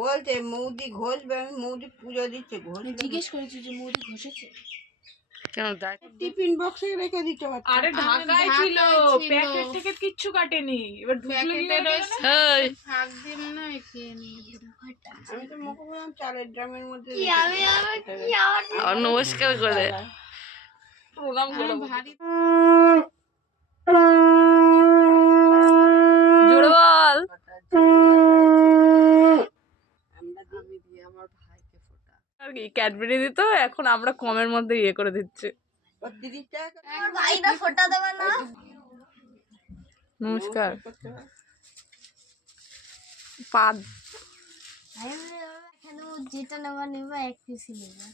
বলছে মৌদি ঘষবে, আমি মৌদি পুজো দিচ্ছে ঘষ। জিজ্ঞেস করেছি যে মৌদি ঘষেছে কেন? টিফিন বক্সে রেখে দিতে পারতো। আরে ঢাকায় ছিল, প্যাকেট থেকে কিচ্ছু কাটেনি। এবার ঢুকলে ফাঁক দিয়ে মনে হয় খেয়ে নিয়ে। আমি তো মুখে বললাম চালের ড্রামের মধ্যে নমস্কার করে প্রণাম করো। ভারী জোরে বল। আর কি ক্যাডবেরি দিত, এখন আমরা কমের মধ্যে ইয়ে করে দিচ্ছি। নমস্কার। পাদ যেটা নেওয়া নেবা এক পিসি নেবা।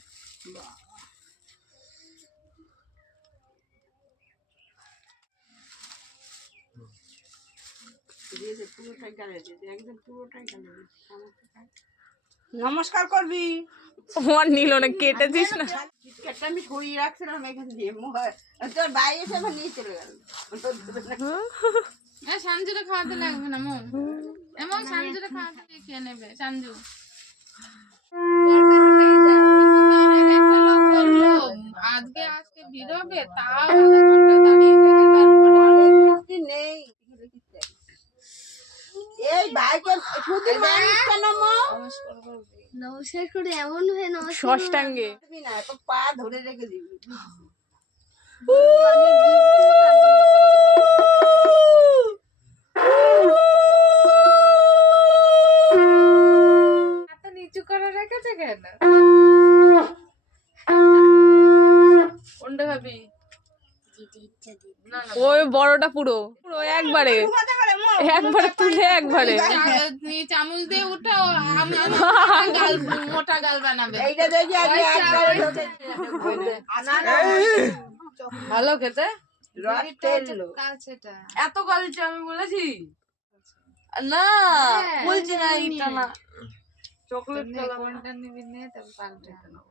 নমস্কার করবি। আমার নিল না, কেটেছিস না? কিটক্যাটটা আমি সরিয়ে রাখছিলাম এখান দিয়ে, তোর বাইরে এসে আবার নিয়ে চলে গেল। সঞ্জুরে খাওয়াতে লাগবে না মো, এমন সঞ্জুরে খাওয়াতে খেয়ে নেবে সঞ্জু। আজকে ভিড় হবে, তাও নেই। এই ভাইকে শুধু মানুষ কেন নমস্কার করে এমন হয়ে ষষ্ঠাঙ্গে না, তো পা ধরে রেখে দিবি। নিচু করে রেখেছে কেন? কোনটা খাবি? ওই বড়টা পুরো পুরো একবারে তুলে একবারে চামচ দিয়ে উঠাও। আমি মোটা গাল বানাবে। এইটা দেখি আমি একবারে ভালো খেতে। এত গলছে আমি বলেছি না, বলছি না এটা না, চকলেট কোনটা নিবি নে তবে পাল্টে নেব।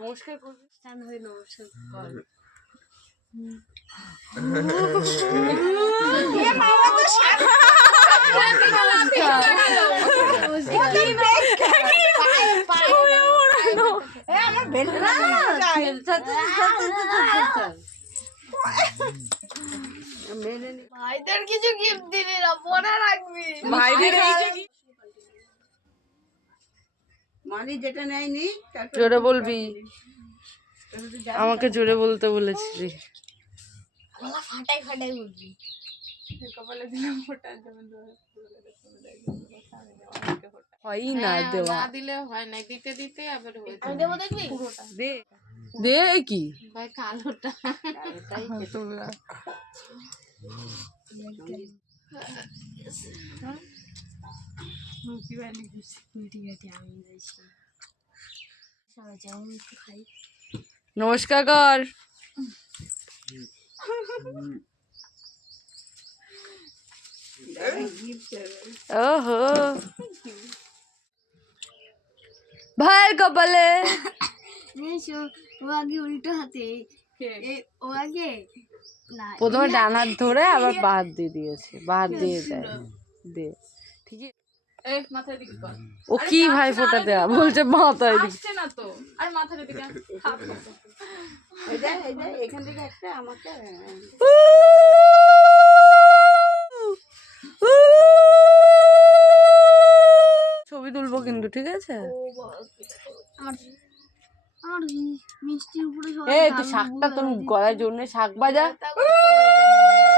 নমস্কার করবি। নমস্কার কর। ভাইদের কিছু গিফট দিবি না, মনে রাখবি। ভাইদের মানে যেটা নেয়নি জোরে বলবি, আমাকে জোরে বলতে বলেছিলি। গলা ফাটাই ফাটাই বলবি। কপালে দিলাম ফোটা, যেমন হয় না দেওয়া, না দিলে হয় না, দিতে দিতে আবার হয়ে যায়। আমি দেবো দেখবি পুরোটা দে দে। কি ভাই কালোটা নমস্কার কর। ওহো ভাইয়ের কপালে ও আগে উল্টো হাতে, ও আগে প্রথমে ডান হাত ধরে আবার বাঁ হাত দিয়ে দিয়েছে, বাঁ হাত দিয়ে দেয় দে। ঠিক আছে, মাথার দিকে কর। ও কি ভাই ফোটা দেয়া বলছে মাথায় দিকে। আসছে না তো, আর মাথার দিকে এখান থেকে একটা আমাকে ছবি তুলবো কিন্তু, ঠিক আছে? আমার মিষ্টির উপরে এই তুই শাকটা তোর গলার জন্য শাক বাজা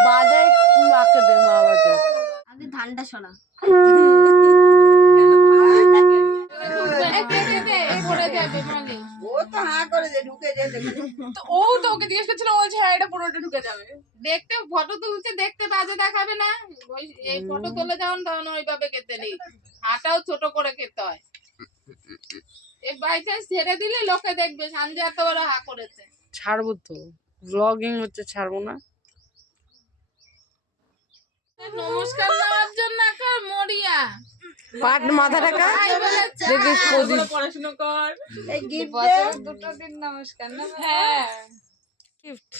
বাজায়, মাকে দে, মা বাজা। আগে ধানটা শোনা। ও তো হা করে দে, ঢুকে যেতে। ও তো ওকে জিজ্ঞেস করছিল, ও বলছে হ্যাঁ এটা পুরোটা ঢুকে যাবে। দেখতে ফটো তুলছে, দেখতে বাজে দেখাবে না? ওই এই ফটো তুলে যখন তখন ওইভাবে খেতে নেই, হাটাও ছোট করে খেতে হয়। এই বাই চান্স ছেড়ে দিলে লোকে দেখবে সানজে এত বড় হা করেছে। ছাড়বো তো, ব্লগিং হচ্ছে, ছাড়বো না। নমস্কার নেওয়ার জন্য একটা মরিয়া পাট মাথা রাখা দেখিস প্রদীপ। পড়াশোনা কর, এই গিফট দে। দুটো দিন নমস্কার না। হ্যাঁ গিফট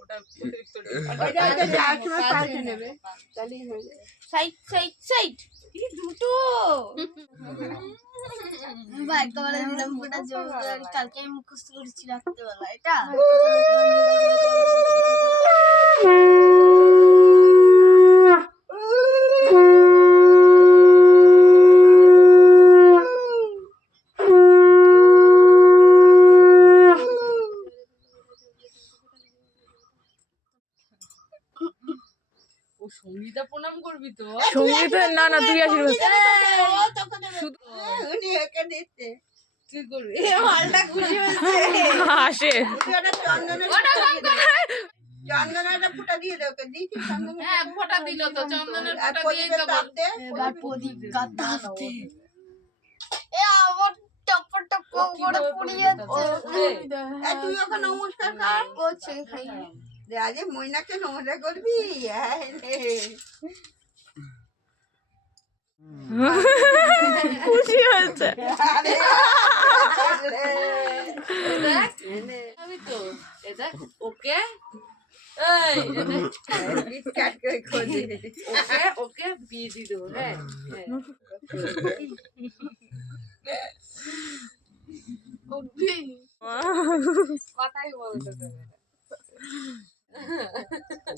ওটা অতিরিক্ত ওইটা যাওয়ার সময় পাল্টে নেবে, তাহলেই হয়ে যাবে। সাইড সাইড সাইড ফুটো ভাই কবরে দিলাম ফুটা কালকে আমি মুখস্থ করেছি রাত্রেবেলা এটা ও সঙ্গীতা প্রণাম করবি তো? সঙ্গীত না না তুই আশীর্বাদ উনি ওকে দিচ্ছে তুই করবি? মালটা খুশি হয়েছে আসে তুই ওটা চন্দনের চন্দনের একটা ফুটা দিয়ে দে ওকে দিয়েছি চন্দনের হ্যাঁ ফোঁটা দিল তো চন্দনের আর ফোঁটা দিয়েই তো তাপ দে এবার প্রদীপ কাটতে এ আমার টপ টপ করে পুড়ে যাচ্ছে এই তুই ওকে নমস্কার কর করছে খাই দে আজ মইনাকে নমস্কার করবি হ্যাঁ রে খুশি হয়েছে আরে দেখ আমি তো এটা ওকে এই বিস্কাট করে খোঁজে ওকে ওকে বিয়ে দিয়ে দেবো। হ্যাঁ হ্যাঁ কথাই বলতে দেবে না।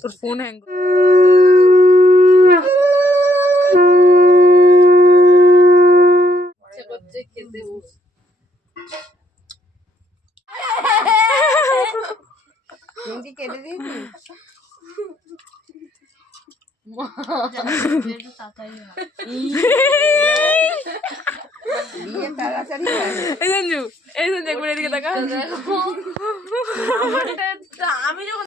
তোর ফোন হ্যাং ইচ্ছে করছে খেতে বস। হিন্দি কেটে দিয়েছিস বিয়ে তাড়াতাড়ি হয়। এই সঞ্জু একবার এদিকে তাকা দেখো আমারটা আমি যখন